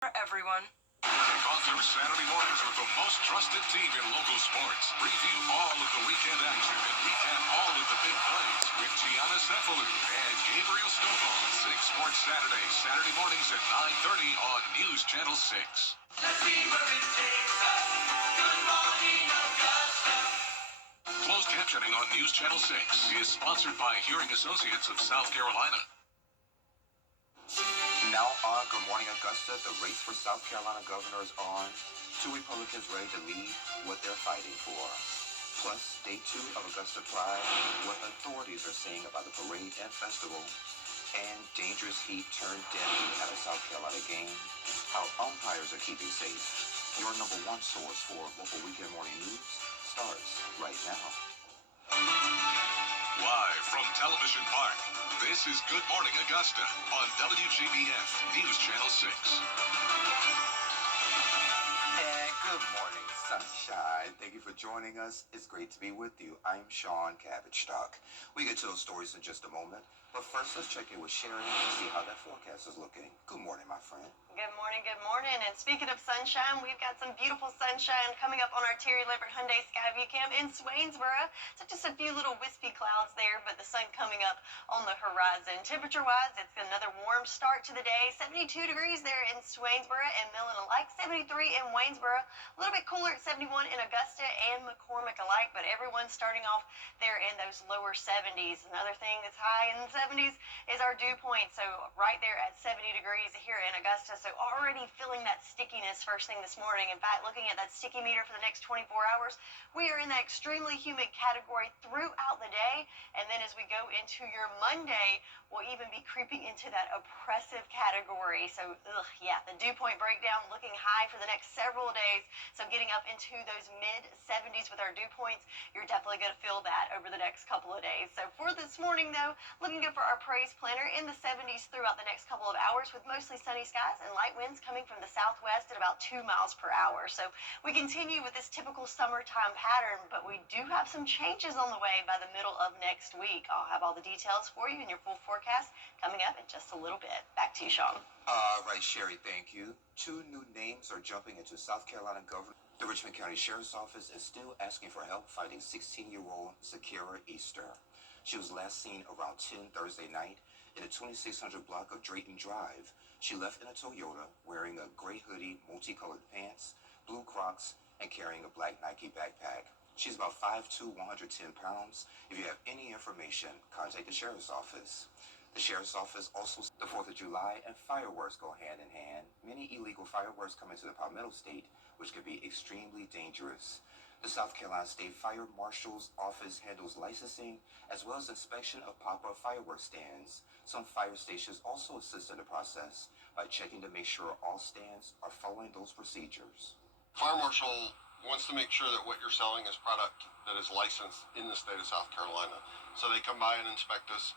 For everyone. Kick off your Saturday mornings with the most trusted team in local sports. Preview all of the weekend action and recap all of the big plays with Gianna Cephalou and Gabriel Stovall. 6 Sports Saturday, Saturday mornings at 9:30 on News Channel 6. Let's see where it takes us. Good morning, Augusta. Closed captioning on News Channel 6 is sponsored by Hearing Associates of South Carolina. Now on Good Morning Augusta, the race for South Carolina governor is on. 2 Republicans ready to lead what they're fighting for. Plus, day 2 of Augusta Pride, what authorities are saying about the parade and festival. And dangerous heat turned deadly at a South Carolina game. How umpires are keeping safe. Your number 1 source for local weekend morning news starts right now. Live from Television Park, this is Good Morning Augusta on WJBF News Channel 6. And good morning, sunshine. Thank you for joining us. It's great to be with you. I'm Sean Cabbage-Stock. We get to those stories in just a moment. But first, let's check in with Sherry and see how that forecast is looking. Good morning, my friend. Good morning, good morning. And speaking of sunshine, we've got some beautiful sunshine coming up on our Terry Lippert Hyundai Skyview Cam in Swainsboro. So just a few little wispy clouds there, but the sun coming up on the horizon. Temperature-wise, it's another warm start to the day. 72 degrees there in Swainsboro and Millen alike. 73 in Waynesboro. A little bit cooler at 71 in Augusta and McCormick alike, but everyone's starting off there in those lower 70s. Another thing that's high in the 70s is our dew point. So right there at 70 degrees here in Augusta. So already feeling that stickiness first thing this morning. In fact, looking at that sticky meter for the next 24 hours, we are in that extremely humid category throughout the day. And then as we go into your Monday, we'll even be creeping into that oppressive category. So, the dew point breakdown looking high for the next several days. So getting up into those mid 70s with our dew points, you're definitely going to feel that over the next couple of days. So for this morning, though, looking good for our praise planner in the 70s throughout the next couple of hours with mostly sunny skies and light winds coming from the southwest at about 2 miles per hour. So we continue with this typical summertime pattern, but we do have some changes on the way by the middle of next week. I'll have all the details for you in your full forecast coming up in just a little bit. Back to you, Sean. All right, Sherry, thank you. 2 new names are jumping into South Carolina government. The Richmond County Sheriff's Office is still asking for help fighting 16-year-old Zakira Easter. She was last seen around 10 Thursday night in the 2600 block of Drayton Drive. She left in a Toyota wearing a gray hoodie, multicolored pants, blue Crocs, and carrying a black Nike backpack. She's about 5'2", 110 pounds. If you have any information, contact the Sheriff's Office. The Sheriff's Office also says the 4th of July and fireworks go hand in hand. Many illegal fireworks come into the Palmetto State, which could be extremely dangerous. The South Carolina State Fire Marshal's Office handles licensing as well as inspection of pop-up fireworks stands. Some fire stations also assist in the process by checking to make sure all stands are following those procedures. Fire Marshal wants to make sure that what you're selling is product that is licensed in the state of South Carolina. So they come by and inspect us,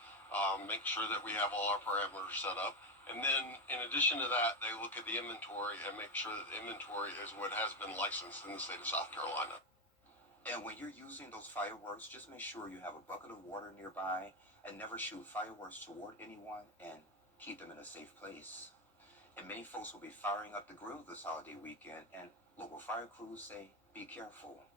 make sure that we have all our parameters set up. And then in addition to that, they look at the inventory and make sure that the inventory is what has been licensed in the state of South Carolina. And when you're using those fireworks, just make sure you have a bucket of water nearby and never shoot fireworks toward anyone and keep them in a safe place. And many folks will be firing up the grill this holiday weekend, and local fire crews say, be careful.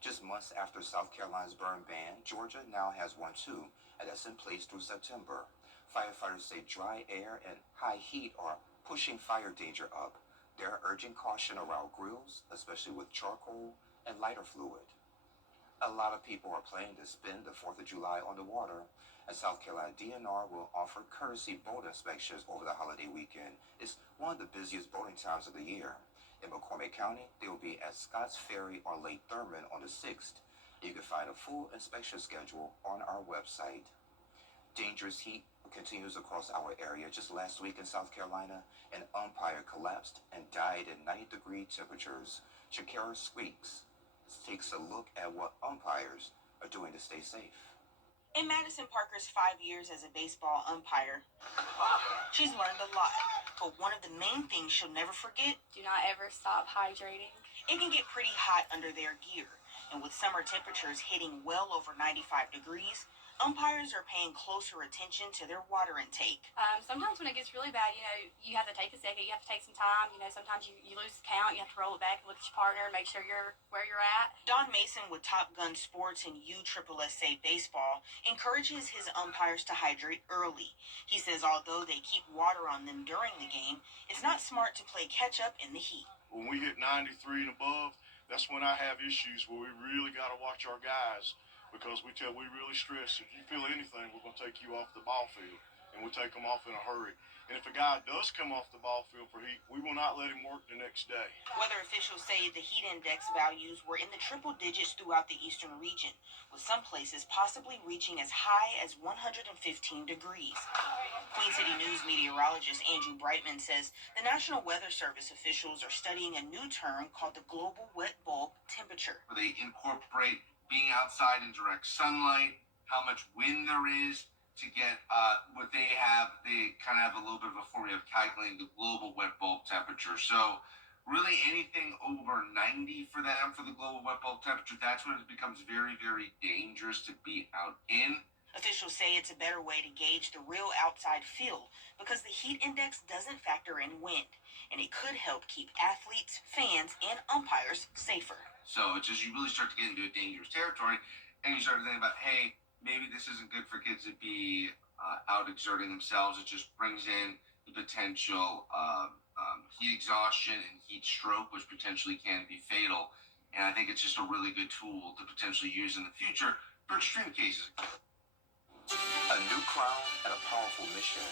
Just months after South Carolina's burn ban, Georgia now has one too, and that's in place through September. Firefighters say dry air and high heat are pushing fire danger up. They're urging caution around grills, especially with charcoal and lighter fluid. A lot of people are planning to spend the 4th of July on the water, and South Carolina DNR will offer courtesy boat inspections over the holiday weekend. It's one of the busiest boating times of the year. In McCormick County, they will be at Scotts Ferry on Lake Thurman on the 6th. You can find a full inspection schedule on our website. Dangerous heat continues across our area. Just last week in South Carolina, an umpire collapsed and died at 90-degree temperatures. Shakira Squeaks takes a look at what umpires are doing to stay safe. In Madison Parker's 5 years as a baseball umpire, she's learned a lot. But one of the main things she'll never forget: do not ever stop hydrating. It can get pretty hot under their gear. And with summer temperatures hitting well over 95 degrees, Umpires are paying closer attention to their water intake. Sometimes when it gets really bad, you have to take a second. You have to take some time. Sometimes you lose count. You have to roll it back and look at your partner and make sure you're where you're at. Don Mason with Top Gun Sports and USSSA Baseball encourages his umpires to hydrate early. He says although they keep water on them during the game, it's not smart to play catch up in the heat. When we hit 93 and above, that's when I have issues where we really got to watch our guys because we really stress. If you feel anything, we're going to take you off the ball field, and we take them off in a hurry. And if a guy does come off the ball field for heat, we will not let him work the next day. Weather officials say the heat index values were in the triple digits throughout the eastern region, with some places possibly reaching as high as 115 degrees. Queen City News meteorologist Andrew Brightman says the National Weather Service officials are studying a new term called the global wet bulb temperature. They incorporate being outside in direct sunlight, how much wind there is to get what they have. They kind of have a little bit of a formula of calculating the global wet bulb temperature. So really anything over 90 for them for the global wet bulb temperature, that's when it becomes very, very dangerous to be out in. Officials say it's a better way to gauge the real outside feel because the heat index doesn't factor in wind, and it could help keep athletes, fans, and umpires safer. So it's just you really start to get into a dangerous territory, and you start to think about, hey, maybe this isn't good for kids to be out exerting themselves. It just brings in the potential heat exhaustion and heat stroke, which potentially can be fatal. And I think it's just a really good tool to potentially use in the future for extreme cases. A new crown and a powerful mission.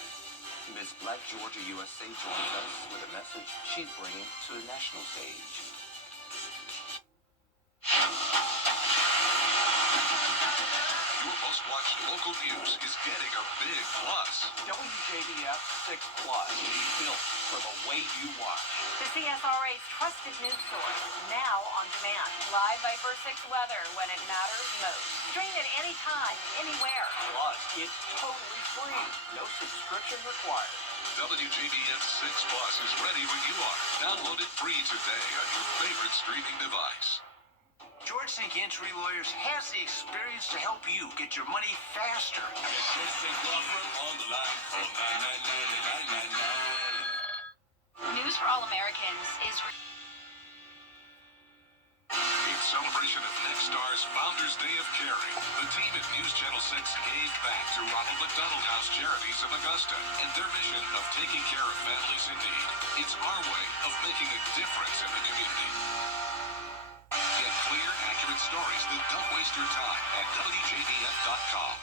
Miss Black Georgia USA joins us with a message she's bringing to the national stage. Your most watched local news is getting a big plus. WJBF 6 Plus, built for the way you watch. The CSRA's trusted news source, now on demand. Live by First 6 weather when it matters most. Stream it anytime, anywhere. Plus, it's totally free. No subscription required. WJBF 6 Plus is ready when you are. Download it free today on your favorite streaming device. George Sink Entry Lawyers has the experience to help you get your money faster. News for All Americans is. In celebration of Nextstar's Founders Day of Caring, the team at News Channel 6 gave back to Ronald McDonald House Charities of Augusta and their mission of taking care of families in need. It's our way of making a difference in the community. Get clear, accurate stories that don't waste your time at WJBF.com.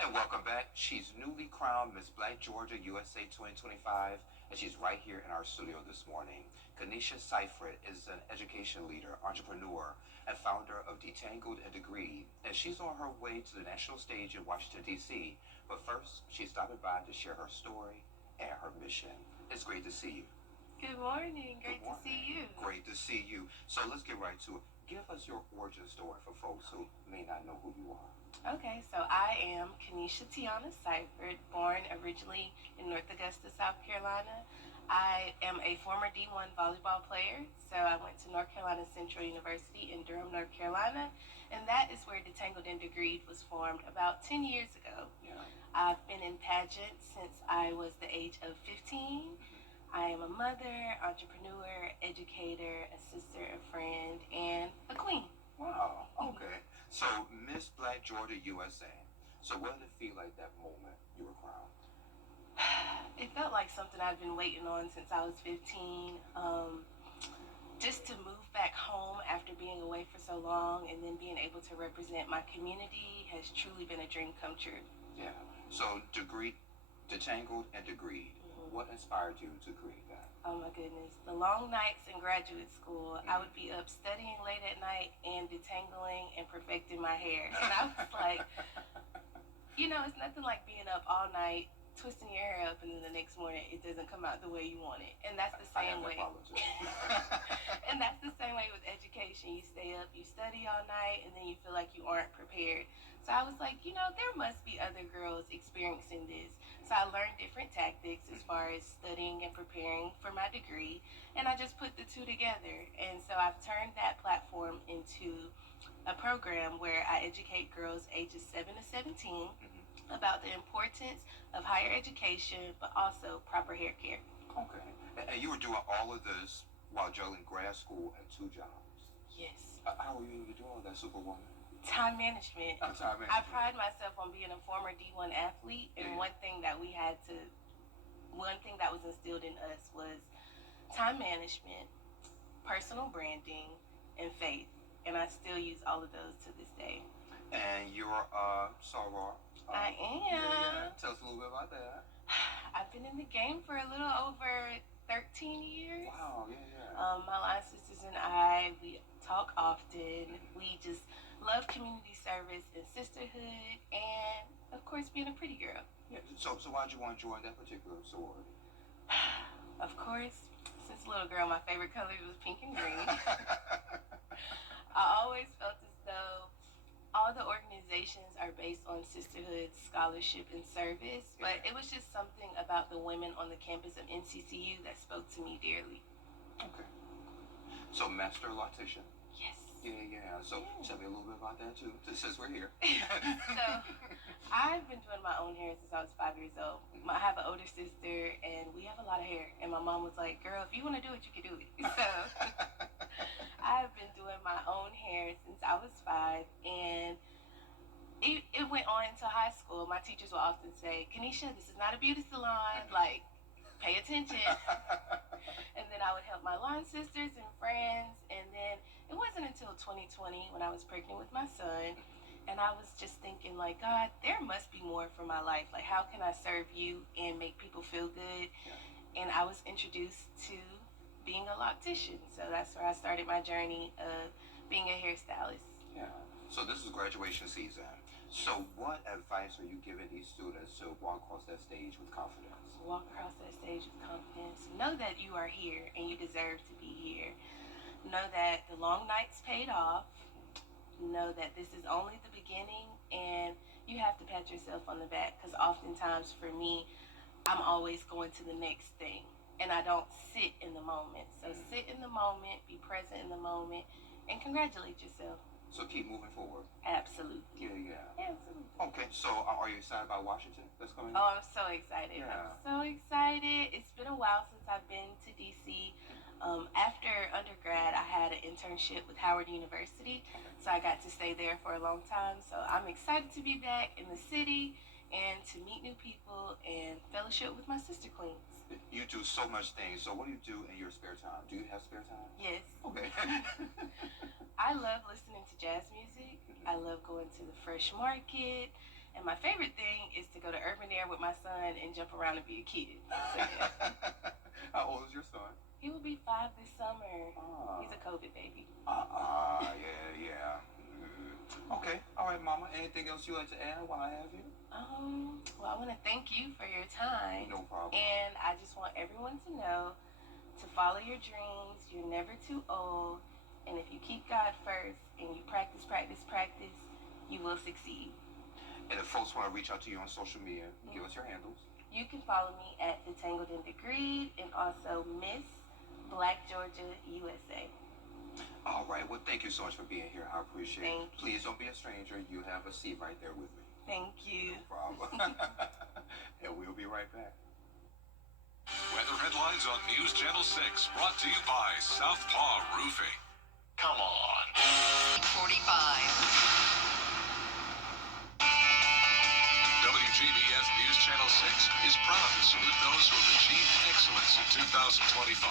And welcome back. She's newly crowned Miss Black Georgia USA 2025, and she's right here in our studio this morning. Kanisha Seifert is an education leader, entrepreneur, and founder of Detangled and Degreed, and she's on her way to the national stage in Washington, D.C. But first, she stopped by to share her story and her mission. It's great to see you. Good morning. Great Good to see you. Great to see you. So let's get right to it. Give us your origin story for folks who may not know who you are. Okay, so I am Kanisha Tiana Seifert, born originally in North Augusta, South Carolina. I am a former D1 volleyball player, so I went to North Carolina Central University in Durham, North Carolina, and that is where Detangled and Degreed was formed about 10 years ago. Yeah. I've been in pageants since I was the age of 15. I am a mother, entrepreneur, educator, a sister, a friend, and a queen. Wow. Okay. So Miss Black Georgia USA. So what did it feel like that moment you were crowned? It felt like something I'd been waiting on since I was 15. Just to move back home after being away for so long and then being able to represent my community has truly been a dream come true. Yeah. So Detangled and Degreed. What inspired you to create that? Oh my goodness. The long nights in graduate school, I would be up studying late at night and detangling and perfecting my hair. And I was like, it's nothing like being up all night, twisting your hair up, and then the next morning it doesn't come out the way you want it. And that's the same way. And that's the same way with education. You stay up, you study all night, and then you feel like you aren't prepared. So I was like, there must be other girls experiencing this. So I learned different tactics as far as studying and preparing for my degree, and I just put the two together. And so I've turned that platform into a program where I educate girls ages 7 to 17 about the importance of higher education, but also proper hair care. Okay. And you were doing all of this while juggling grad school and 2 jobs. Yes. How were you doing that, Superwoman? Time management. Time management. I pride myself on being a former D1 athlete, and one thing that was instilled in us was time management, personal branding, and faith. And I still use all of those to this day. And you're soror. I am. Yeah. Tell us a little bit about that. I've been in the game for a little over 13 years. Wow, yeah. My line sisters and I, we talk often. We just love community service and sisterhood, and of course, being a pretty girl. Yeah. So why'd you want to join that particular sorority? Of course, since a little girl, my favorite color was pink and green. I always felt as though all the organizations are based on sisterhood, scholarship, and service, but it was just something about the women on the campus of NCCU that spoke to me dearly. Okay. So, Master Loctician. Yes. Yeah. So, tell me a little bit about that, too, since we're here. So, I've been doing my own hair since I was 5 years old. I have an older sister, and we have a lot of hair. And my mom was like, girl, if you want to do it, you can do it. So, I've been doing my own hair since I was 5, and it went on into high school. My teachers will often say, Kenesha, this is not a beauty salon. Like, pay attention. And then I would help my line sisters and friends. And then it wasn't until 2020 when I was pregnant with my son. And I was just thinking, like, God, there must be more for my life. Like, how can I serve you and make people feel good? And I was introduced to being a loctician. So that's where I started my journey of being a hairstylist. Yeah. So this is graduation season. So what advice are you giving these students to walk across that stage with confidence? Walk across that stage with confidence. Know that you are here and you deserve to be here. Know that the long nights paid off. Know that this is only the beginning, and you have to pat yourself on the back, because oftentimes for me, I'm always going to the next thing, and I don't sit in the moment. So sit in the moment, be present in the moment, and congratulate yourself. So keep moving forward. Absolutely. Yeah. Absolutely. Okay, so are you excited about Washington that's coming Oh, I'm so excited. Yeah. I'm so excited. It's been a while since I've been to DC. After undergrad, I had an internship with Howard University, so I got to stay there for a long time. So I'm excited to be back in the city and to meet new people and fellowship with my sister queens. You do so much things. So what do you do in your spare time? Do you have spare time? Yes. Okay. I love listening to jazz music. I love going to the Fresh Market. And my favorite thing is to go to Urban Air with my son and jump around and be a kid. So, yeah. How old is your son? He will be 5 this summer. Ah. He's a COVID baby. Yeah. Okay. All right, Mama. Anything else you'd like to add while I have you? Well, I want to thank you for your time. No problem. And I just want everyone to know to follow your dreams. You're never too old. And if you keep God first and you practice, you will succeed. And if folks want to reach out to you on social media, give us your handles. You can follow me at Detangled and Degreed, and also Miss Black Georgia USA. All right. Well, thank you so much for being here. I appreciate it. Thank you. Please don't be a stranger. You have a seat right there with me. Thank you. No problem. And we'll be right back. Weather headlines on News Channel 6, brought to you by Southpaw Roofing. Come on. 45. WJBF News Channel 6 is proud to salute those who have achieved excellence in 2025.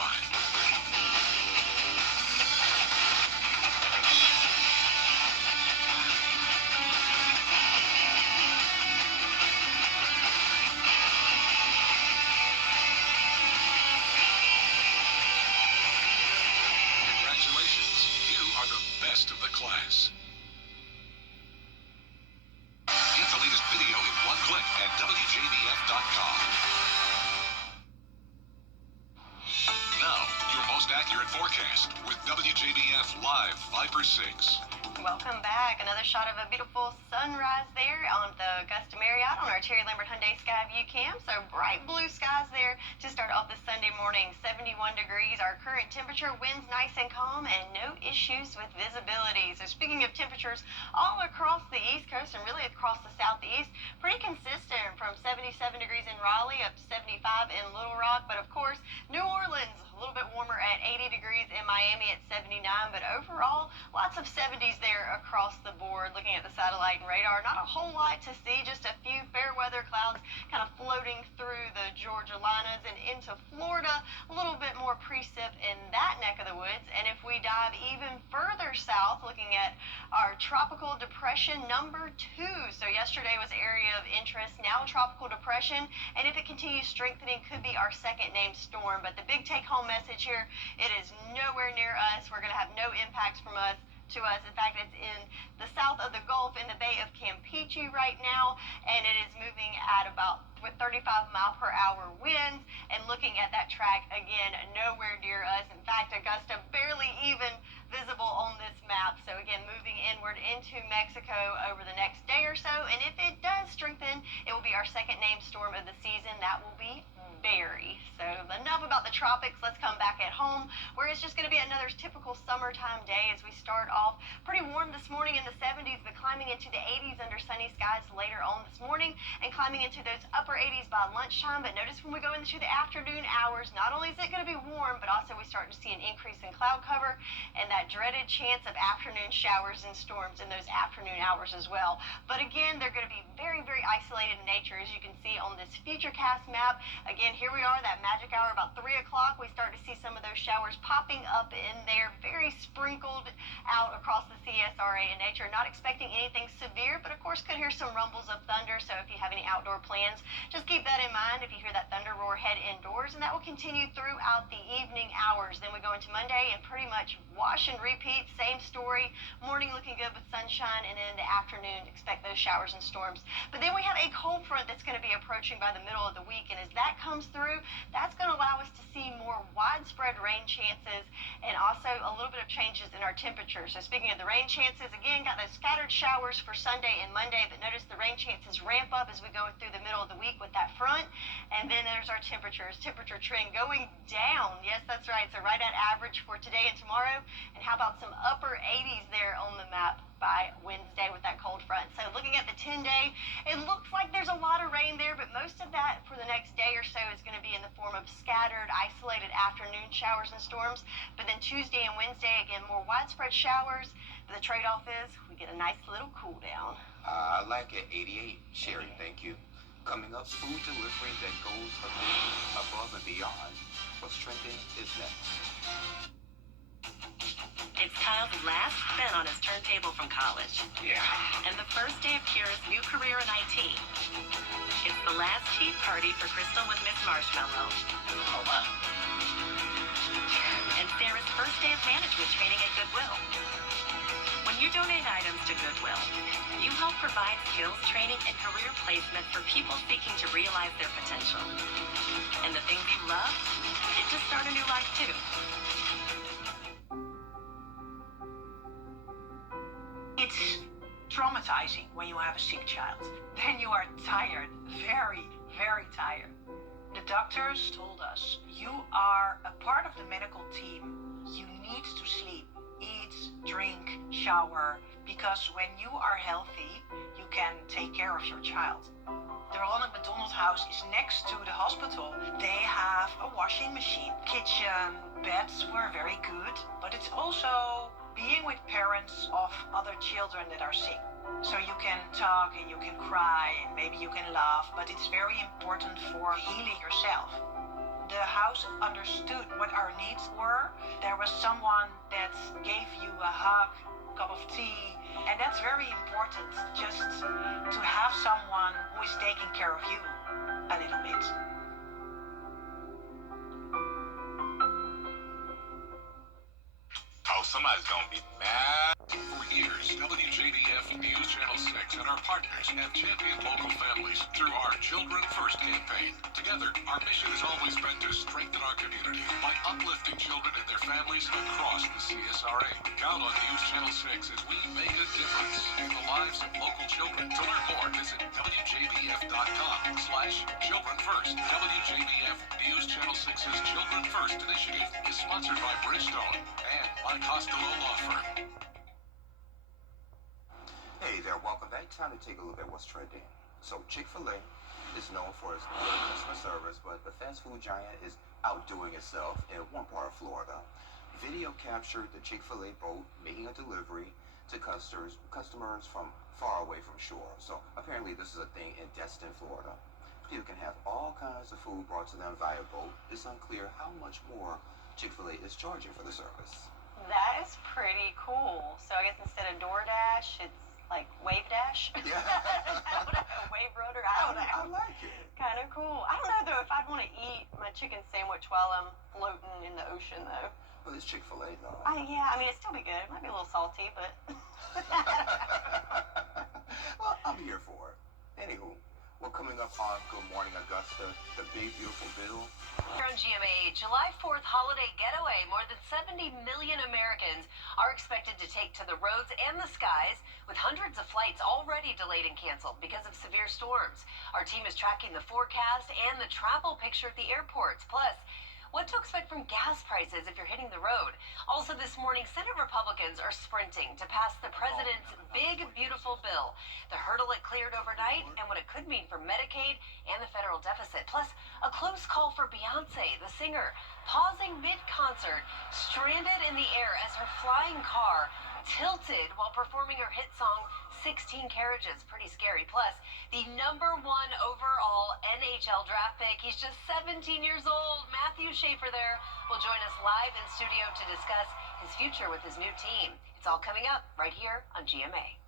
Congratulations, you are the best of the class. Get the latest video in one click at WJBF.com. Now, your most accurate forecast with WJBF Live Viper 6. Welcome back. Another shot of a beautiful sunrise there on the Augusta Marriott on our Terry Lambert Hyundai Skyview Cam. So bright blue skies there to start off this Sunday morning. 71 degrees. Our current temperature, winds nice and calm, and no issues with visibility. So speaking of temperatures all across the East Coast and really across the Southeast, pretty consistent from 77 degrees in Raleigh up to 75 in Little Rock. But of course, New Orleans, a little bit warmer at 80 degrees, in Miami at 79. But overall, lots of 70s there across the board. Looking at the satellite and radar, not a whole lot to see, just a few fair weather clouds kind of floating through the Georgia linas and into Florida. A little bit more precip in that neck of the woods. And if we dive even further south, looking at our tropical depression number 2. So yesterday was area of interest, now tropical depression. And if it continues strengthening, could be our second named storm. But the big take home message here, it is nowhere near us. We're going to have no impacts from us. In fact, it's in the south of the Gulf in the Bay of Campeche right now, and it is moving at about with 35 mile per hour winds. And looking at that track again, nowhere near us. In fact, Augusta barely even visible on this map. So again, moving inward into Mexico over the next day or so. And if it does strengthen, it will be our second named storm of the season. That will be Barry. So enough about the tropics. Let's come back at home, where it's just going to be another typical summertime day as we start off pretty warm this morning in the 70s, but climbing into the 80s under sunny skies later on this morning and climbing into those upper 80s by lunchtime. But notice when we go into the afternoon hours, not only is it going to be warm, but also we start to see an increase in cloud cover and that dreaded chance of afternoon showers and storms in those afternoon hours as well. But again, they're going to be very, very isolated in nature, as you can see on this Futurecast map. Again, here we are, that magic hour about 3 o'clock. We start to see some of those showers popping up in there, very sprinkled out across the CSRA in nature. Not expecting anything severe, but of course could hear some rumbles of thunder. So if you have any outdoor plans, just keep that in mind. If you hear that thunder roar, head indoors, and that will continue throughout the evening hours. Then we go into Monday and pretty much wash and repeat, same story. Morning looking good with sunshine, and then in the afternoon expect those showers and storms. But then we have a cold front that's going to be approaching by the middle of the week, and as that comes through, that's going to allow us to see more widespread rain chances and also a little bit of changes in our temperature. So speaking of the rain chances, again, got those scattered showers for Sunday and Monday, but notice the rain chances ramp up as we go through the middle of the week with that front. And then there's our temperatures. Temperature trend going down. Yes, that's right. So right at average for today and tomorrow. And how about some upper 80s there on the map by Wednesday with that cold front. So looking at the 10-day, it looks like there's a lot of rain there, but most of that for the next day or so is going to be in the form of scattered, isolated afternoon showers and storms. But then Tuesday and Wednesday, again, more widespread showers. But the trade-off is we get a nice little cool down. I like it. 88. Sherry, thank you. Coming up, food delivery that goes a bit above and beyond. What's trending is next. It's Kyle's last spin on his turntable from college. Yeah. And the first day of Kira's new career in IT. It's the last tea party for Crystal with Miss Marshmallow. Oh, wow. And Sarah's first day of management training at Goodwill. When you donate items to Goodwill, you help provide skills training and career placement for people seeking to realize their potential. And the things you love, it just start a new life too. It's traumatizing when you have a sick child. Then you are tired, very, very tired. The doctors told us, you are a part of the medical team. You need to sleep, eat, drink, shower, because when you are healthy, you can take care of your child. The Ronald McDonald House is next to the hospital. They have a washing machine, kitchen, beds were very good, but it's also being with parents of other children that are sick. So you can talk and you can cry and maybe you can laugh, but it's very important for healing yourself. The house understood what our needs were. There was someone that gave you a hug, a cup of tea, and that's very important, just to have someone who is taking care of you a little bit. Oh, somebody's gonna be mad. For years, WJBF News Channel 6 and our partners have championed local families through our Children First campaign. Together, our mission has always been to strengthen our community by uplifting children and their families across the CSRA. Count on News Channel 6 as we make a difference in the lives of local children. To learn more, visit WJBF.com/Children First. WJBF News Channel 6's Children First initiative is sponsored by Bridgestone and by Costello Law Firm. Hey there, welcome back. Time to take a look at what's trending. So Chick-fil-A is known for its good customer service, but the fast food giant is outdoing itself in one part of Florida. Video captured the Chick-fil-A boat making a delivery to customers from far away from shore. So apparently this is a thing in Destin, Florida. People can have all kinds of food brought to them via boat. It's unclear how much more Chick-fil-A is charging for the service. That is pretty cool. So I guess instead of DoorDash, it's like Wave Dash. Yeah. Wave Runner. I don't know. I like it. Kind of cool. I don't know though if I'd want to eat my chicken sandwich while I'm floating in the ocean though. Well, it's Chick-fil-A though. Yeah, I mean it'd still be good. It might be a little salty, but. Well, I'm here for it. Anywho, we're coming up on Good Morning Augusta, the big beautiful bill. Here on GMA, July 4th holiday getaway. More than 70 million Americans are expected to take to the roads and the skies, with hundreds of flights already delayed and canceled because of severe storms. Our team is tracking the forecast and the travel picture at the airports. Plus, what to expect from gas prices if you're hitting the road. Also this morning, Senate Republicans are sprinting to pass the president's big, beautiful bill. The hurdle it cleared overnight and what it could mean for Medicaid and the federal deficit. Plus, a close call for Beyonce, the singer, pausing mid-concert, stranded in the air as her flying car tilted while performing her hit song 16 Carriages. Pretty scary. Plus, the #1 overall NHL draft pick. He's just 17 years old. Matthew Schaefer there will join us live in studio to discuss his future with his new team. It's all coming up right here on GMA.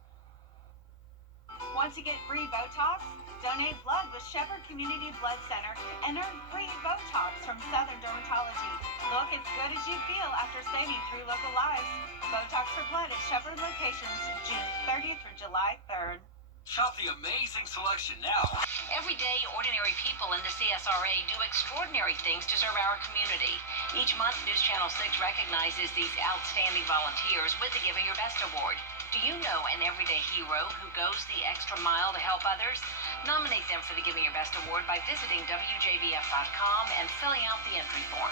Want to get free Botox? Donate blood with Shepherd Community Blood Center and earn free Botox from Southern Dermatology. Look as good as you feel after saving 3 local lives. Botox for blood at Shepherd locations June 30th through July 3rd. Shop the amazing selection now. Every day, ordinary people in the CSRA do extraordinary things to serve our community. Each month, News Channel 6 recognizes these outstanding volunteers with the Giving Your Best Award. Do you know an everyday hero who goes the extra mile to help others? Nominate them for the Giving Your Best Award by visiting WJBF.com and filling out the entry form.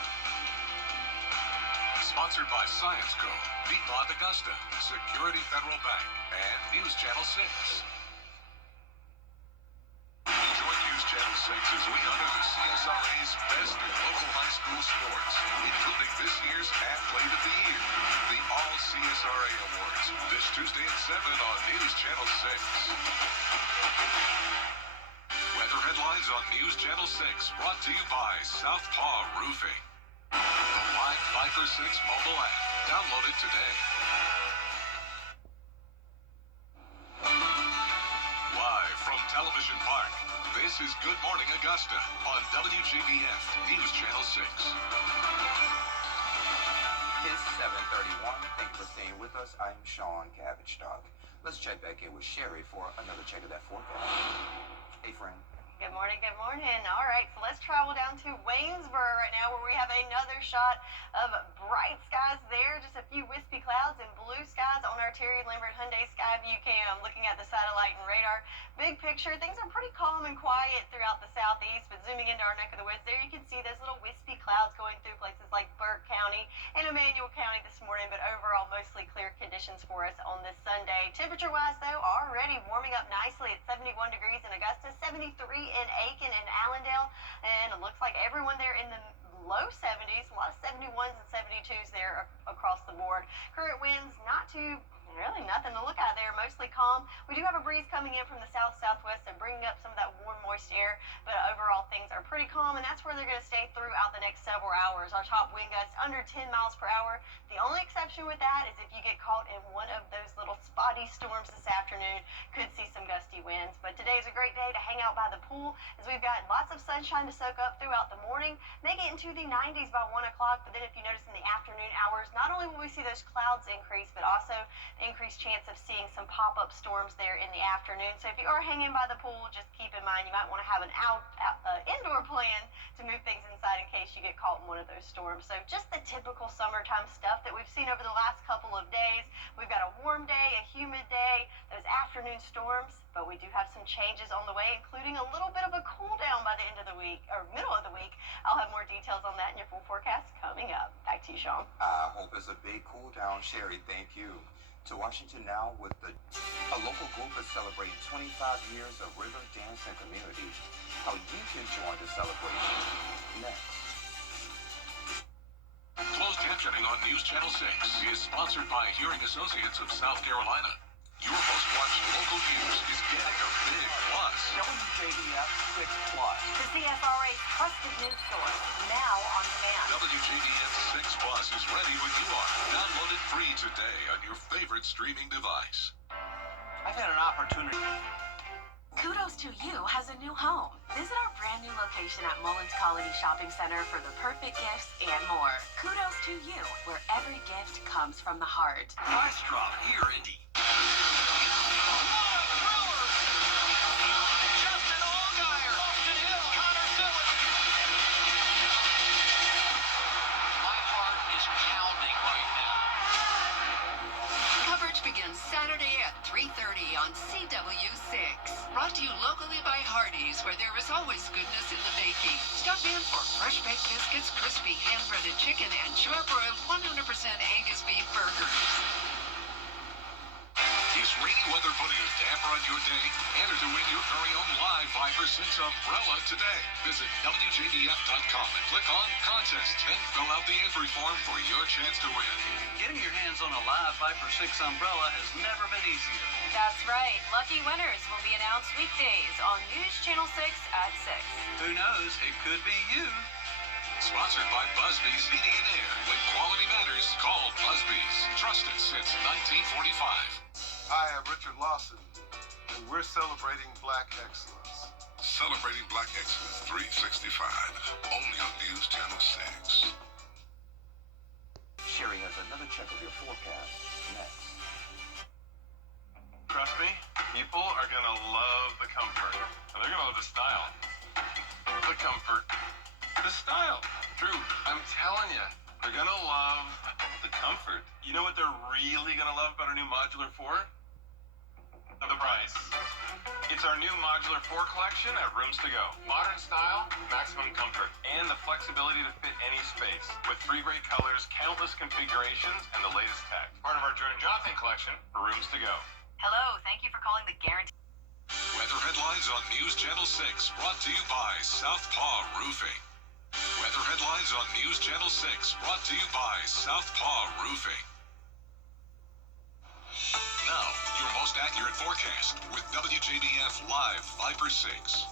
Sponsored by Science Co., Piedmont Augusta, Security Federal Bank, and News Channel 6. Join News Channel 6 as we honor the CSRA's best in local high school sports, including this year's Athlete of the Year, the All CSRA Awards, this Tuesday at 7 on News Channel 6. Weather headlines on News Channel 6, brought to you by Southpaw Roofing. The Live 5 for 6 mobile app. Download it today. Live from Television Park, this is Good Morning Augusta on WJBF News Channel 6. It's 7:31. Thank you for staying with us. I'm Sean Cabbage Dog. Let's check back in with Sherry for another check of that forecast. Hey, friend. Good morning, good morning. All right, so let's travel down to Waynesboro right now where we have another shot of bright skies there. Just a few wispy clouds and blue skies on our Terry Lambert Hyundai Skyview Cam. Looking at the satellite and radar, big picture, things are pretty calm and quiet throughout the southeast, but zooming into our neck of the woods there, you can see those little wispy clouds going through places like Burke County and Emmanuel County this morning, but overall mostly clear conditions for us on this Sunday. Temperature-wise, though, already warming up nicely at 71 degrees in Augusta, 73 in Aiken and Allendale, and it looks like everyone there in the low 70s, a lot of 71s and 72s there across the board. Current winds not too, really nothing to look at there, mostly calm. We do have a breeze coming in from the south-southwest and bringing up some of that warm, moist air, but overall things are pretty calm, and that's where they're going to stay throughout the next several hours. Our top wind gusts under 10 miles per hour. The only exception with that is if you get caught in one of those little spotty storms this afternoon, could see some gusty winds. But today's a great day to hang out by the pool, as we've got lots of sunshine to soak up throughout the morning, make it into the 90s by 1 o'clock, but then if you notice in the afternoon hours, not only will we see those clouds increase, but also increased chance of seeing some pop-up storms there in the afternoon. So if you are hanging by the pool, just keep in mind you might want to have an indoor plan to move things inside in case you get caught in one of those storms. So just the typical summertime stuff that we've seen over the last couple of days. We've got a warm day, a humid day, those afternoon storms, but we do have some changes on the way, including a little bit of a cool down by the end of the week, or middle of the week. I'll have more details on that in your full forecast coming up. Back to you, Sean. I hope it's a big cool down, Sherry. Thank you. To Washington now with a local group is celebrating 25 years of rhythm, dance, and community. How you can join the celebration. Next. Closed captioning on News Channel 6 is sponsored by Hearing Associates of South Carolina. Your most watched local news is getting a big plus. WJBF 6 Plus. The CFRA's trusted news source, now on demand. WJBF 6 Plus is ready when you are. Download it free today on your favorite streaming device. I've had an opportunity. Kudos to You has a new home. Visit our brand new location at Mullins Colony Shopping Center for the perfect gifts and more. Kudos to You, where every gift comes from the heart. Price drop here, Indy. Begins Saturday at 3:30 on CW6. Brought to you locally by Hardee's, where there is always goodness in the making. Stop in for fresh baked biscuits, crispy hand-breaded chicken, and char-broiled 100% Angus beef burgers. Is rainy weather putting a damper on your day? Enter to win your very own live 5 for 6 umbrella today. Visit WJBF.com and click on Contest. Then fill out the entry form for your chance to win. Getting your hands on a live 5 for 6 umbrella has never been easier. That's right. Lucky winners will be announced weekdays on News Channel 6 at 6. Who knows? It could be you. Sponsored by Busby's Heating and Air. When quality matters, call Busby's. Trusted since 1945. Hi, I'm Richard Lawson, and we're celebrating Black Excellence. Celebrating Black Excellence 365, only on News Channel 6. Sherry has another check of your forecast. Next. Trust me, people are going to love the comfort. And they're going to love the style. The comfort. The style. True. I'm telling you, they're going to love the comfort. You know what they're really going to love about our new Modular 4? The price. It's our new Modular 4 collection at Rooms to Go. Modern style, maximum comfort, and the flexibility to fit any space. With 3 great colors, countless configurations, and the latest tech. Part of our Drew and Jonathan collection for Rooms to Go. Hello, thank you for calling the Guarantee. Weather headlines on News Channel 6, brought to you by Southpaw Roofing. Weather headlines on News Channel 6, brought to you by Southpaw Roofing. Now, your most accurate forecast with WJBF Live 5 for 6.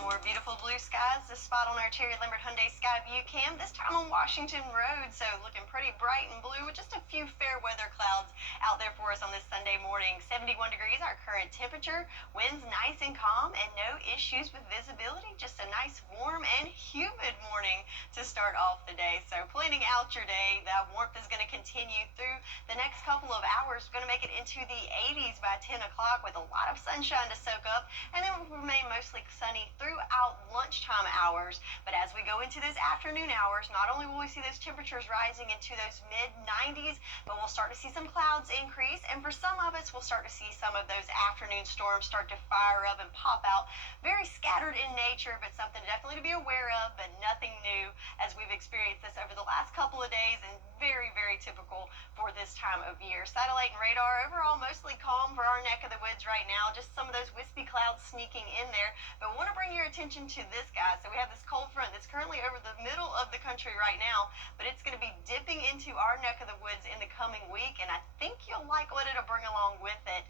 More beautiful blue skies. This spot on our Cherry Lambert Hyundai Sky View Cam. This time on Washington Road, so looking pretty bright and blue with just a few fair weather clouds out there for us on this Sunday morning. 71 degrees, our current temperature. Winds nice and calm, and no issues with visibility. Just a nice, warm, and humid morning to start off the day. So planning out your day, that warmth is going to continue through the next couple of hours. We're going to make it into the 80s by 10 o'clock with a lot of sunshine to soak up, and then will remain mostly sunny throughout lunchtime hours. But as we go into those afternoon hours, not only will we see those temperatures rising into those mid-90s, but we'll start to see some clouds increase, and for some of us, we'll start to see some of those afternoon storms start to fire up and pop out. Very scattered in nature, but something definitely to be aware of, but nothing new as we've experienced this over the last couple of days, and very, very typical for this time of year. Satellite and radar overall mostly calm for our neck of the woods right now. Just some of those wispy clouds sneaking in there. But I want to bring your attention to this, guys. So we have this cold front that's currently over the middle of the country right now, but it's going to be dipping into our neck of the woods in the coming week, and I think you'll like what it'll bring along with it.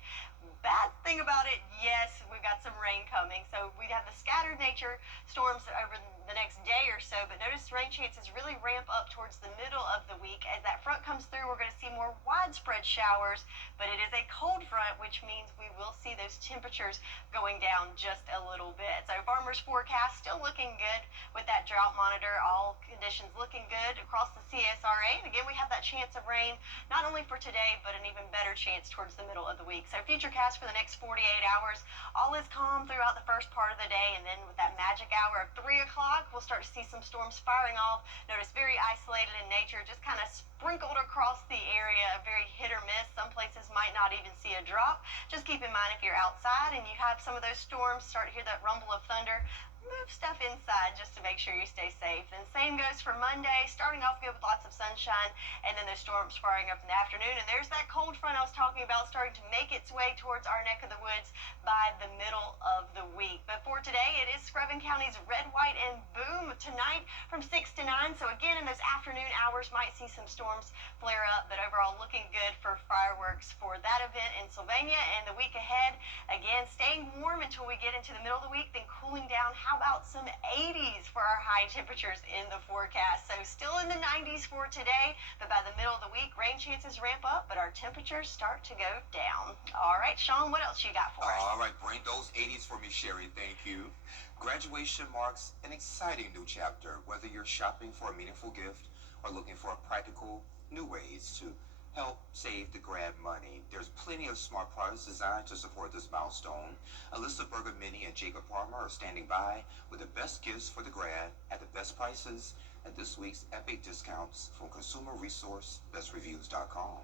Bad thing about it, yes, we've got some rain coming. So we have the scattered nature storms over the next day or so, but notice rain chances really ramp up towards the middle of the week. As that front comes through, we're going to see more widespread showers but it is a cold front, which means we will see those temperatures going down just a little bit. So farmers forecast still looking good with that drought monitor. All conditions looking good across the CSRA. And again, we have that chance of rain, not only for today, but an even better chance towards the middle of the week. So futurecast for the next 48 hours, all is calm throughout the first part of the day, and then with that magic hour of 3 o'clock, we'll start to see some storms firing off. Notice very isolated in nature, just kind of sprinkled across the area, very hit or miss. Some places might not even see a drop. Just keep in mind if you're outside and you have some of those storms, start to hear that rumble of thunder, move stuff inside just to make sure you stay safe. And same goes for Monday, starting off good with lots of sunshine, and then those storms firing up in the afternoon. And there's that cold front I was talking about starting to make its way towards our neck of the woods by the middle of the week. But for today, it is Screven County's red, white, and boom tonight from 6 to 9. So again, in those afternoon hours, might see some storms flare up, but overall looking good for fireworks for that event in Sylvania. And the week ahead, again, staying warm until we get into the middle of the week, then cooling down. How about some 80s for our high temperatures in the forecast? So still in the 90s for today, but by the middle of the week, rain chances ramp up, but our temperatures start to go down. All right, Sean, what else you got for us? All right, bring those 80s for me, Sherry. Thank you. Graduation marks an exciting new chapter. Whether you're shopping for a meaningful gift or looking for practical new ways to help save the grad money, there's plenty of smart products designed to support this milestone. Alyssa Berger Minnie and Jacob Palmer are standing by with the best gifts for the grad at the best prices at this week's epic discounts from consumer resource bestreviews.com.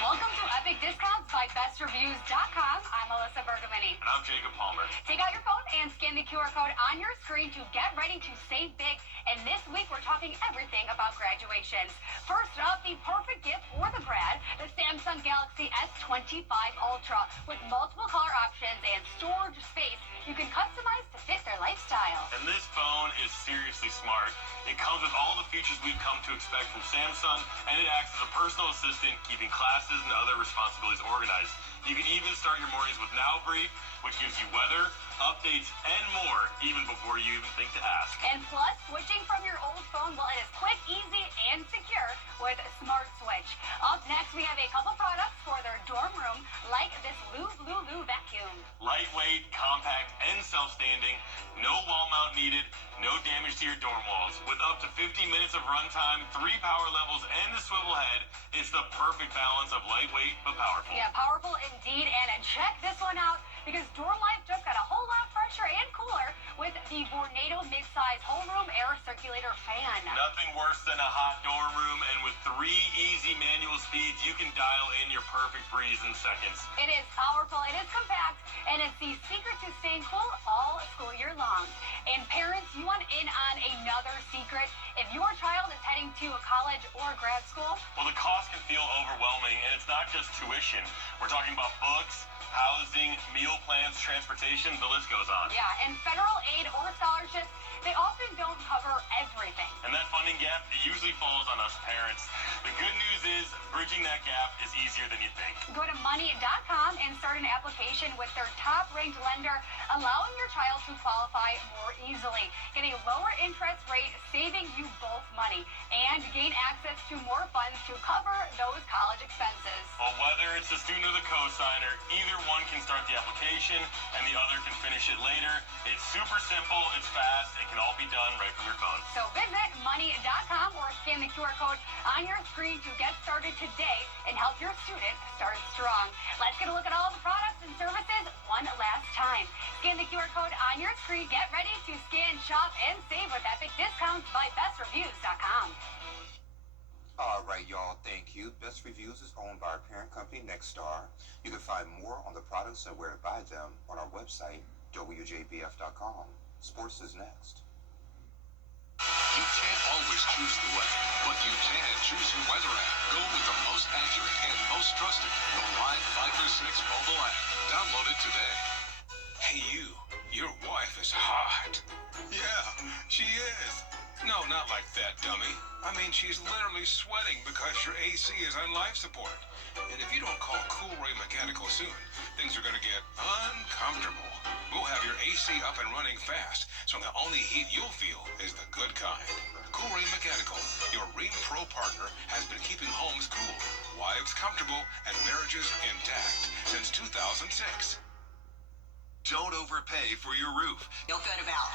Welcome to Epic Discounts by BestReviews.com. I'm Alyssa Bergamini. And I'm Jacob Palmer. Take out your phone and scan the QR code on your screen to get ready to save big. And this week we're talking everything about graduations. First up, the perfect gift for the grad, the Samsung Galaxy S25 Ultra. With multiple color options and storage space, you can customize to fit their lifestyle. And this phone is seriously smart. It comes with all the features we've come to expect from Samsung, and it acts as a personal assistant, keeping classes and other responsibilities organized. You can even start your mornings with Now Brief, which gives you weather, updates, and more, even before you even think to ask. And plus, switching from your old phone, well, it is quick, easy, and secure with Smart Switch. Up next, we have a couple products for their dorm room, like this Lulu vacuum. Lightweight, compact, and self-standing. No wall mount needed. No damage to your dorm walls. With up to 50 minutes of runtime, 3 power levels, and a swivel head, it's the perfect balance of lightweight but powerful. Yeah, powerful indeed. And check this one out, because dorm life just got a whole lot fresher and cooler with the Vornado mid-size whole room air circulator fan. Nothing worse than a hot dorm room, and with 3 easy manual speeds, you can dial in your perfect breeze in seconds. It is powerful, it is compact, and it's the secret to staying cool all school year long. And parents, you want in on another secret? If your child is heading to a college or grad school, Well, the cost can feel overwhelming, and it's not just tuition. We're talking about books, housing, meal plans, transportation, the list goes on. yeah, and federal aid or scholarships, they often don't cover everything. And that funding gap, it usually falls on us parents. The good news is, bridging that gap is easier than you think. Go to money.com and start an application with their top-ranked lender, allowing your child to qualify more easily. Get a lower interest rate, saving you both money, and gain access to more funds to cover those college expenses. Well, whether it's the student or the co-signer, either one can start the application and the other can finish it later. It's super simple, it's fast, it can all be done right from your phone. So visit money.com or scan the QR code on your screen to get started today and help your student start strong. Let's get a look at all the products and services one last time. Scan the QR code on your screen. Get ready to scan, shop, and save with epic discounts by BestReviews.com. All right, y'all, thank you. Best Reviews is owned by our parent company, Nexstar. You can find more on the products and where to buy them on our website, WJBF.com. Sports is next. You can't always choose the weather, but you can choose your weather app. Go with the most accurate and most trusted, the Live 536 mobile app. Download it today. Hey, you. Your wife is hot. Yeah, she is. No, not like that, dummy. I mean, she's literally sweating because your AC is on life support. And if you don't call Cool Ray Mechanical soon, things are going to get uncomfortable. We'll have your AC up and running fast, so the only heat you'll feel is the good kind. Cool Ray Mechanical, your your Rheem Pro partner has been keeping homes cool, wives comfortable, and marriages intact since 2006. Don't overpay for your roof. Feel good about.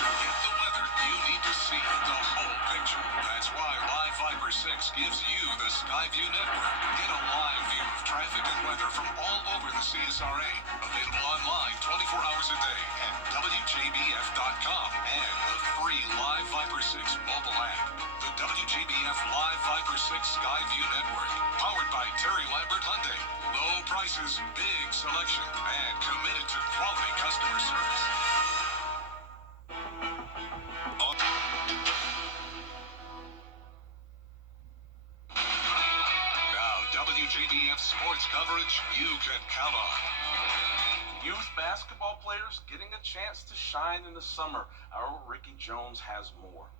To get the weather, you need to see the whole picture. That's why Live Viper 6 gives you the Skyview network. Get a live view of traffic and weather from all over the CSRA. Available online 24 hours a day at WJBF.com and the free Live Viper 6 mobile app. The WJBF Live Viper 6 Skyview network. Powered by Terry Lambert Hyundai. Low prices, big selection, and committed to quality customer service. Now, WJBF sports coverage you can count on. Youth basketball players getting a chance to shine in the summer. Our Ricky Jones has more.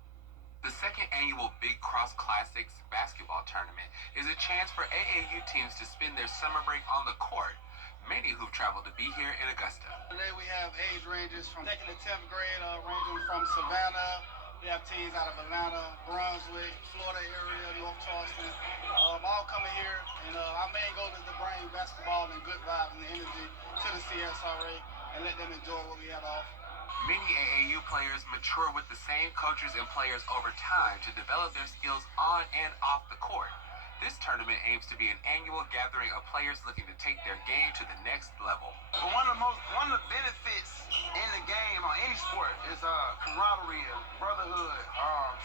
The second annual Big Cross Classics basketball tournament is a chance for AAU teams to spend their summer break on the court. Many who've traveled to be here in Augusta. Today we have age ranges from 2nd to 10th grade, ranging from Savannah. We have teams out of Atlanta, Brunswick, Florida area, North Charleston, all coming here. And our main goal is to bring basketball and good vibes and energy to the CSRA and let them enjoy what we have to offer. Many AAU players mature with the same coaches and players over time to develop their skills on and off the court. This tournament aims to be an annual gathering of players looking to take their game to the next level. One of the benefits in the game or any sport is camaraderie, brotherhood,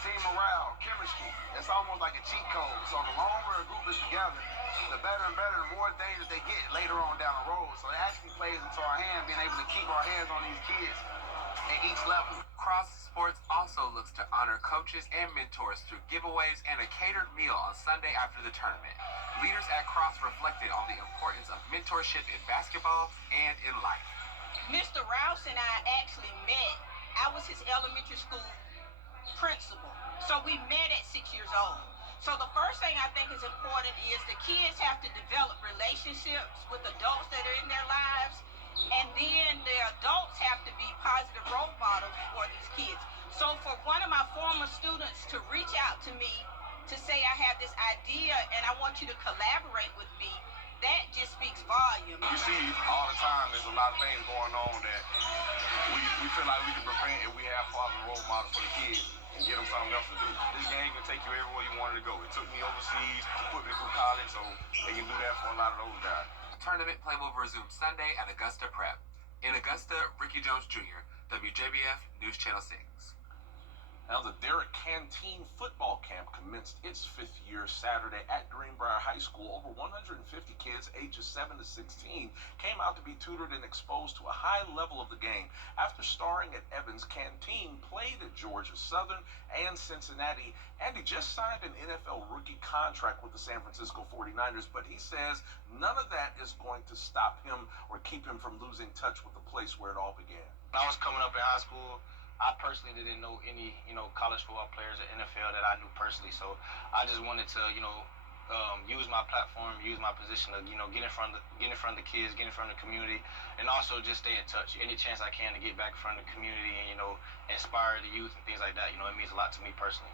team morale, chemistry. It's almost like a cheat code. So the longer a group is together, the better and better, the more things that they get later on down the road. So it actually plays into our hand, being able to keep our hands on these kids at each level. Cross Sports also looks to honor coaches and mentors through giveaways and a catered meal on Sunday after the tournament. Leaders at Cross reflected on the importance of mentorship in basketball and in life. Mr. Rouse and I actually met. I was his elementary school principal. So we met at 6 years old. So the first thing I think is important is the kids have to develop relationships with adults that are in their lives. And then the adults have to be positive role models for these kids. So for one of my former students to reach out to me to say, I have this idea and I want you to collaborate with me, that just speaks volume. You see all the time there's a lot of things going on that we feel like we can prevent if we have positive role models for the kids and get them something else to do. This game can take you everywhere you wanted to go. It took me overseas, put me through college, so they can do that for a lot of those guys. Tournament play will resume Sunday at Augusta Prep. In Augusta, Ricky Jones Jr., WJBF News Channel 6. Now, the Derrick Canteen football camp commenced its 5th year Saturday at Greenbrier High School. Over 150 kids ages 7 to 16 came out to be tutored and exposed to a high level of the game. After starring at Evans, Canteen played at Georgia Southern and Cincinnati, and he just signed an NFL rookie contract with the San Francisco 49ers, but he says none of that is going to stop him or keep him from losing touch with the place where it all began. When I was coming up in high school, I personally didn't know any, college football players at NFL that I knew personally. So I just wanted to, use my platform, use my position to, get in front of the kids, get in front of the community, and also just stay in touch. Any chance I can to get back in front of the community and, inspire the youth and things like that, it means a lot to me personally.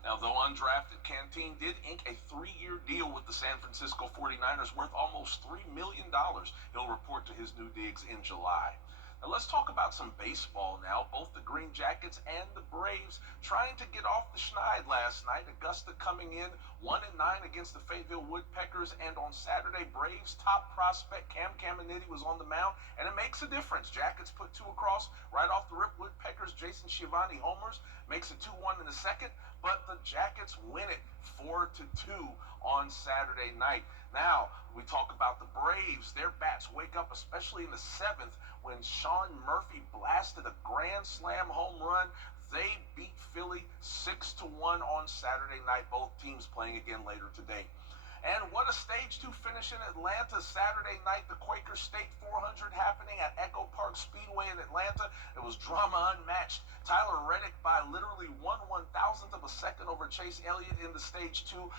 Now, though undrafted, Canteen did ink a 3-year deal with the San Francisco 49ers worth almost $3 million. He'll report to his new digs in July. Now, let's talk about some baseball now. Both the Green Jackets and the Braves trying to get off the schneid last night. Augusta coming in 1-9 against the Fayetteville Woodpeckers, and on Saturday, Braves top prospect Cam Caminiti was on the mound, and it makes a difference. Jackets put 2 across right off the rip. Woodpeckers, Jason Schiavone homers, makes it 2-1 in the second, but the Jackets win it 4-2 on Saturday night. Now, we talk about the Braves. Their bats wake up, especially in the 7th, when Sean Murphy blasted a grand slam home run. They beat Philly 6-1 on Saturday night. Both teams playing again later today. And what a stage 2 finish in Atlanta Saturday night. The Quaker State 400 happening at Echo Park Speedway in Atlanta. It was drama unmatched. Tyler Reddick by literally 1/1000th of a second over Chase Elliott in the stage 2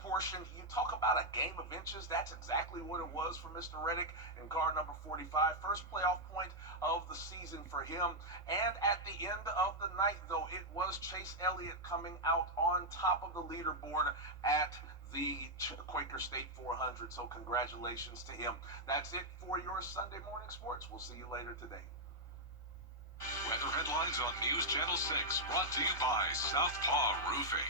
portion. You talk about a game of inches. That's exactly what it was for Mr. Reddick in car number 45. First playoff point of the season for him. And at the end of the night, though, it was Chase Elliott coming out on top of the leaderboard at the Quaker State 400. So congratulations to him. That's it for your Sunday morning sports. We'll see you later today. Weather headlines on News Channel 6, brought to you by Southpaw Roofing.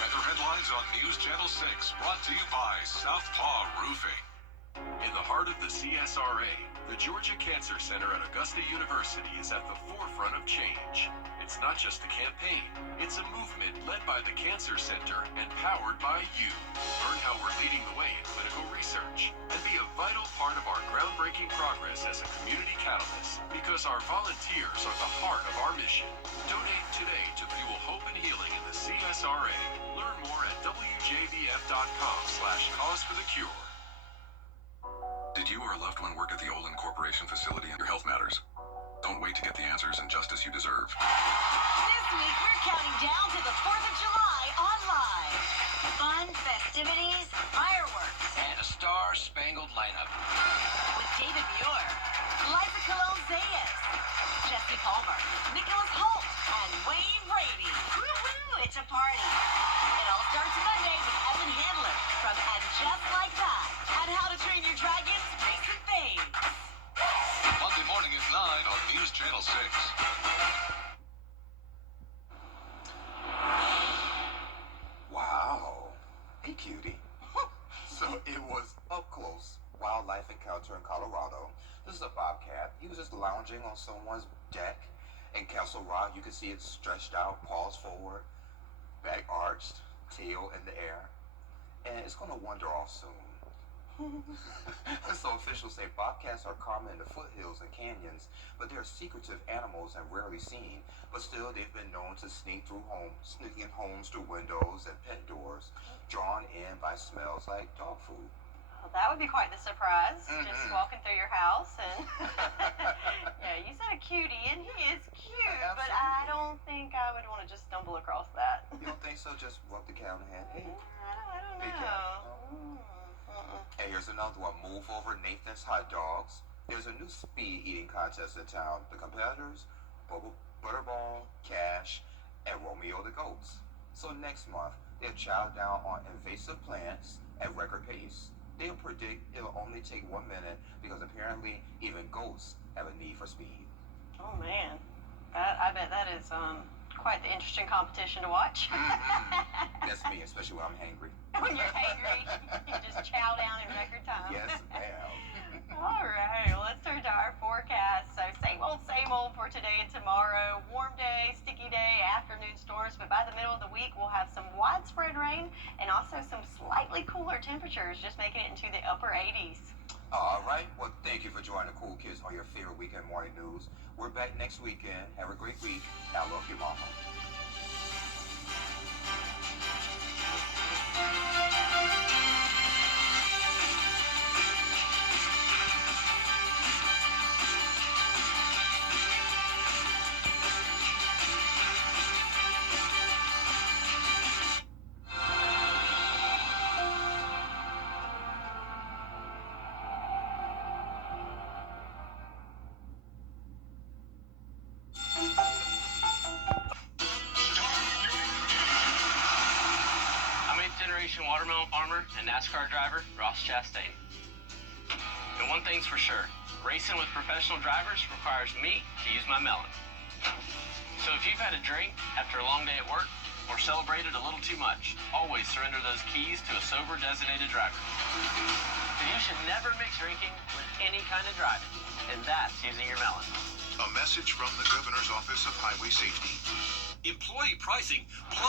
Weather headlines on News Channel 6, brought to you by Southpaw Roofing. In the heart of the CSRA, the Georgia Cancer Center at Augusta University is at the forefront of change. It's not just a campaign, it's a movement led by the Cancer Center and powered by you. Learn how we're leading the way in clinical research and be a vital part of our groundbreaking progress as a community catalyst, because our volunteers are the heart of our mission. Donate today to fuel hope and healing in the CSRA. Learn more at WJBF.com/cause for the cure. Did you or a loved one work at the Olin Corporation facility? Your health matters. Don't wait to get the answers and justice you deserve. This week, we're counting down to the 4th of July online. Fun, festivities, fireworks. And a star-spangled lineup. With David Muir, Liza Colon-Zayas, Jesse Palmer, Nicholas Holt, and Wayne Brady. Woo-hoo, it's a party. It all starts Monday with Evan Handler from And Just Like That and How to Train Your Dragons, Mason Baines. Monday morning at 9 on News Channel 6. Wow. Hey, cutie. So it was up close wildlife encounter in Colorado. This is a bobcat. He was just lounging on someone's deck in Castle Rock. You can see it stretched out, paws forward, back arched, tail in the air. And it's going to wander off soon. So officials say bobcats are common in the foothills and canyons, but they're secretive animals and rarely seen. But still, they've been known to sneak in homes through windows and pet doors, drawn in by smells like dog food. Well, that would be quite the surprise, just walking through your house and yeah, you said a cutie, and he is cute, but I don't think I would want to just stumble across that. You don't think so? Just rub the cat on the head. Hey, I don't big know. cat. Hey, here's another one. Move over Nathan's Hot Dogs. There's a new speed eating contest in town. The competitors, Butterball, Cash, and Romeo the Goats. So next month, they'll chow down on invasive plants at record pace. They'll predict it'll only take 1 minute because apparently even goats have a need for speed. Oh man, I bet that is quite the interesting competition to watch. That's me, especially when I'm hangry. When you're hangry, you just chow down in record time. Yes, ma'am. All right, well, let's turn to our forecast. So same old for today and tomorrow. Warm day, sticky day, afternoon storms, but by the middle of the week, we'll have some widespread rain and also some slightly cooler temperatures, just making it into the upper 80s. All right. Well, thank you for joining the Cool Kids on your favorite weekend morning news. We're back next weekend. Have a great week. I love you, Mama. Watermelon farmer and NASCAR driver Ross Chastain. And one thing's for sure, racing with professional drivers requires me to use my melon. So if you've had a drink after a long day at work or celebrated a little too much, always surrender those keys to a sober designated driver. And you should never mix drinking with any kind of driving, and that's using your melon. A message from the Governor's Office of Highway Safety. Employee pricing plus